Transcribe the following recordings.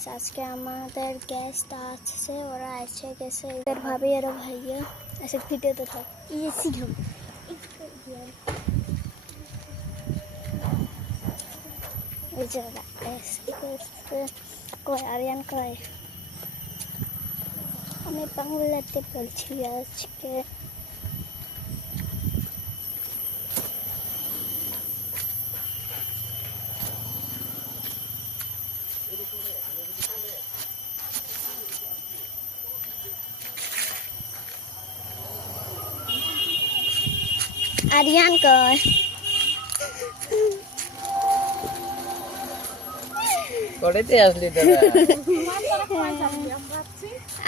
Guys আজকে আমাদের guest আছে, ওরা এসে গেছে। এদের ভাবি আর ভাইয়া এসে ভিডিওতে থাক ছিল কয় আরিয়ান কয় আমি বাংলাতে বলছি আজকে। আরিয়ান কয় কোড়াইতে আসলি দাদা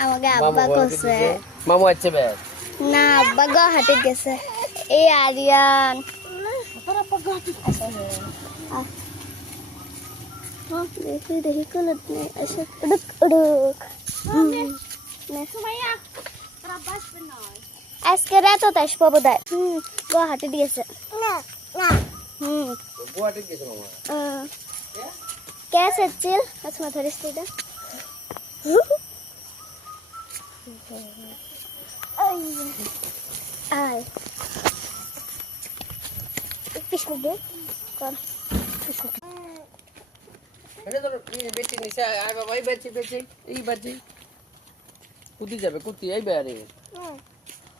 আমাকে আব্বা কইছে মামু আছে বে না আব্বা গুয়াহাটি গেছে। এই আরিয়ান তোরা পগাটি দেখি দেখি কলত নেই আসে উড়ুক উড়ুক সুমাইয়া তোরা বাসবে না আজকে রাত তো আসবো বোধহয়। গুয়াহাটি গেছে না না গুয়াহাটি গেছে মামা कैसे चिल अच्छा थोड़ी स्पीड आई फिश को दे कर फिश को এটা তো বেচি নিছে আয় বাবা এই বেচি কুতি যাবে কুতি এই বাইরে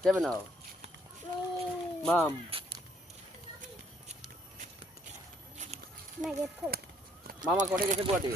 যাবে না মাম मैं गेट खोल মামা কোটে গেছে গুয়াহাটি